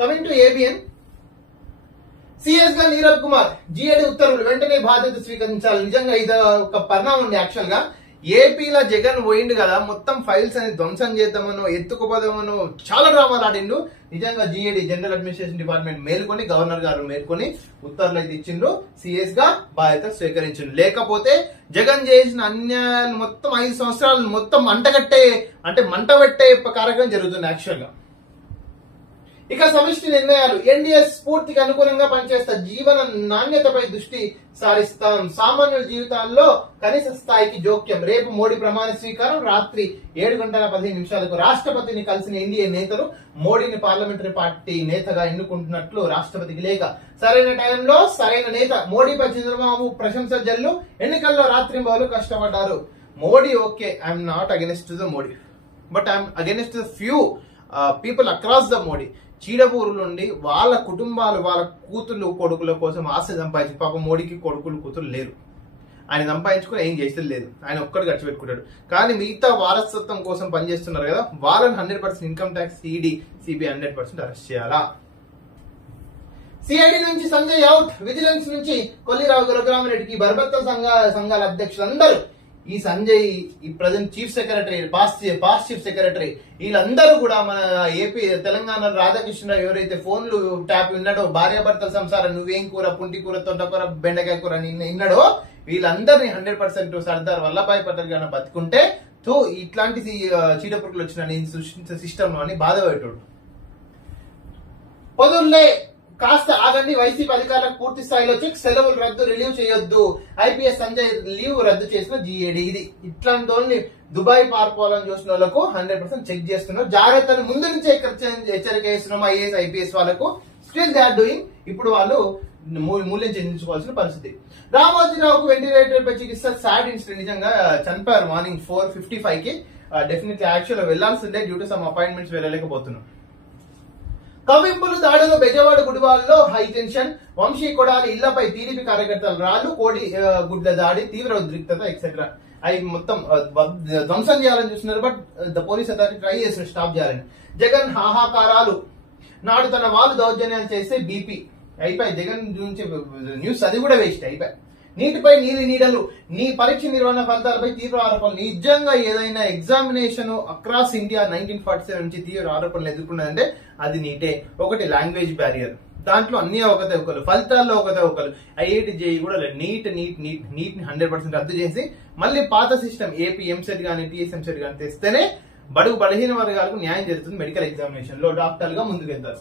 Coming to ABN, CS గా Neerabh Kumar GAD ఉత్తర్వులు వెంటనే బాధ్యత స్వీకరించాలి. నిజంగా ఇది ఒక పరిణామం యాక్చువల్ గా. ఏపీలో జగన్ పోయిండు కదా, మొత్తం ఫైల్స్ అని ధ్వంసం చేద్దామనో ఎత్తుకుపోదామనో చాలా డ్రామాలు ఆడిండు. నిజంగా జిఏడి జనరల్ అడ్మినిస్ట్రేషన్ డిపార్ట్మెంట్ మేల్కొని, గవర్నర్ గారు మేల్కొని ఉత్తర్వులు అయితే ఇచ్చిండ్రు, సిఎస్ గా బాధ్యత స్వీకరించిండు. లేకపోతే జగన్ చేసిన అన్యాయాలు మొత్తం 5 సంవత్సరాలు మొత్తం మంట పెట్టే కార్యక్రమం జరుగుతుంది యాక్చువల్ గా. ఇక సమిష్టి నిర్ణయాలు, ఎన్డీఏ స్ఫూర్తికి అనుకూలంగా పనిచేస్తా, జీవన నాణ్యతపై దృష్టి సారిస్తాం, సామాన్యుల జీవితాల్లో కనీస స్థాయికి జోక్యం. రేపు మోడీ ప్రమాణ స్వీకారం రాత్రి 7:15 రాష్ట్రపతిని కలిసిన ఎన్డీఏ నేతలు మోడీని పార్లమెంటరీ పార్టీ నేతగా ఎన్నుకుంటున్నట్లు రాష్ట్రపతికి లేఖ. సరైన టైంలో సరైన నేత, మోడీపై చంద్రబాబు ప్రశంసల జల్లు, ఎన్నికల్లో రాత్రింబవలు కష్టపడ్డారు. Modi okay, I'm not against the Modi, but I'm against the few people across the Modi. చీడపూరు నుండి వాళ్ళ కుటుంబాలు, వాళ్ళ కూతుళ్ళు కొడుకుల కోసం ఆస్తి సంపాదించి, పాపం మోడీకి కొడుకులు కూతురు లేరు, ఆయన సంపాదించుకుని ఏం చేసేది లేదు, ఆయన ఒక్కడు ఖర్చు పెట్టుకుంటాడు. కానీ మిగతా వారసత్వం కోసం పనిచేస్తున్నారు కదా, వాళ్ళని 100% income tax, ED, CBI 100% arrest చేయాలా. సిఐడి నుంచి సంజయ్ అవుట్, విజిలెన్స్ నుంచి కొల్లిరావు రఘురామరెడ్డికి, బర్బత్త సంఘాల అధ్యక్షులందరూ, ఈ సంజయ్, ఈ present chief secretary, past chief secretary, వీళ్ళందరూ కూడా మన ఏపీ తెలంగాణ రాధాకృష్ణ ఎవరైతే ఫోన్లు ట్యాప్ విన్నాడో, భార్యాభర్తల సంసారం, నువ్వేం కూర, పుంటి కూర, తొండకూర, బెండకాయ కూర విన్నాడో, వీళ్ళందరినీ 100% సర్దార్ వల్లభాయ్ పటేల్ గారిని బతుకుంటే ఇట్లాంటి చీడపురుగులు వచ్చిన సృష్టించిన సిస్టమ్ అని బాధపడేటోడు. పొదుర్లే కాస్త ఆగండి, వైసీపీ అధికారులకు పూర్తి స్థాయిలో చెక్, సెలవులు రద్దు, రిలీవ్ చేయొద్దు, ఐపీఎస్ సంజయ్ లీవ్ రద్దు చేసిన జిఏడి. ఇది ఇట్లాంటి వాళ్ళని దుబాయ్ పారిపోవాలని చూసిన వాళ్ళకు 100% చెక్ చేస్తున్నారు. జాగ్రత్తలు ముందు నుంచే హెచ్చరిక చేస్తున్నాం ఐఏఎస్ ఐపీఎస్ వాళ్ళకు. Still they are doing. ఇప్పుడు వాళ్ళు మూల్యం చెల్లించుకోవాల్సిన పరిస్థితి. రామోజీరావుకు వెంటిలేటర్ పై చికిత్స, సాడ్ ఇన్సిడెంట్. నిజంగా చనిపోయారు మార్నింగ్ 4:55 కి. డెఫినెట్లీ యాక్చువల్ వెళ్లాల్సిందే, డ్యూ టు సమ్ అపాయింట్మెంట్స్ వెళ్ళలేకపోతున్నాం. కవింపులు దాడులు, బెజవాడ గుడివాడలో హై టెన్షన్, వంశీ కొడాలి ఇళ్లపై టీడీపీ కార్యకర్తలు రాళ్లు, కోడి గుడ్ల దాడి, తీవ్ర ఉద్రిక్తత ఎక్సెట్రా. అవి మొత్తం ధ్వంసం చేయాలని చూస్తున్నారు, but the police authority try చేస్తున్నారు స్టాప్ చేయాలని. జగన్ హాహాకారాలు, నాడు తన వాళ్ళు దౌర్జన్యాలు చేస్తే బీపీ అయిపోయి. జగన్ నుంచి న్యూస్ అది కూడా వేస్ట్ అయిపోయి. నీటిపై నీడలు, నీ పరీక్ష నిర్వహణ ఫలితాలపై తీవ్ర ఆరోపణలు. నిజంగా ఏదైనా ఎగ్జామినేషన్ అక్రాస్ ఇండియా 1947 నుంచి తీవ్ర ఆరోపణలు ఎదుర్కొన్నదంటే అది నీటే. ఒకటి లాంగ్వేజ్ బ్యారియర్, దాంట్లో అన్ని అవకతవకలు, ఫలితాల్లో అవకతవకలు. ఐఐటి జేఈ కూడా నీట్ ని 100% రద్దు చేసి మళ్ళీ పాత సిస్టమ్ ఏపీ ఎంసెట్ గానీ టీఎస్ఎంసెట్ గానీ తెస్తేనే బడుగు బలహీన వర్గాలకు న్యాయం జరుగుతుంది. మెడికల్ ఎగ్జామినేషన్ లో డాక్టర్లుగా ముందుకెళ్తారు.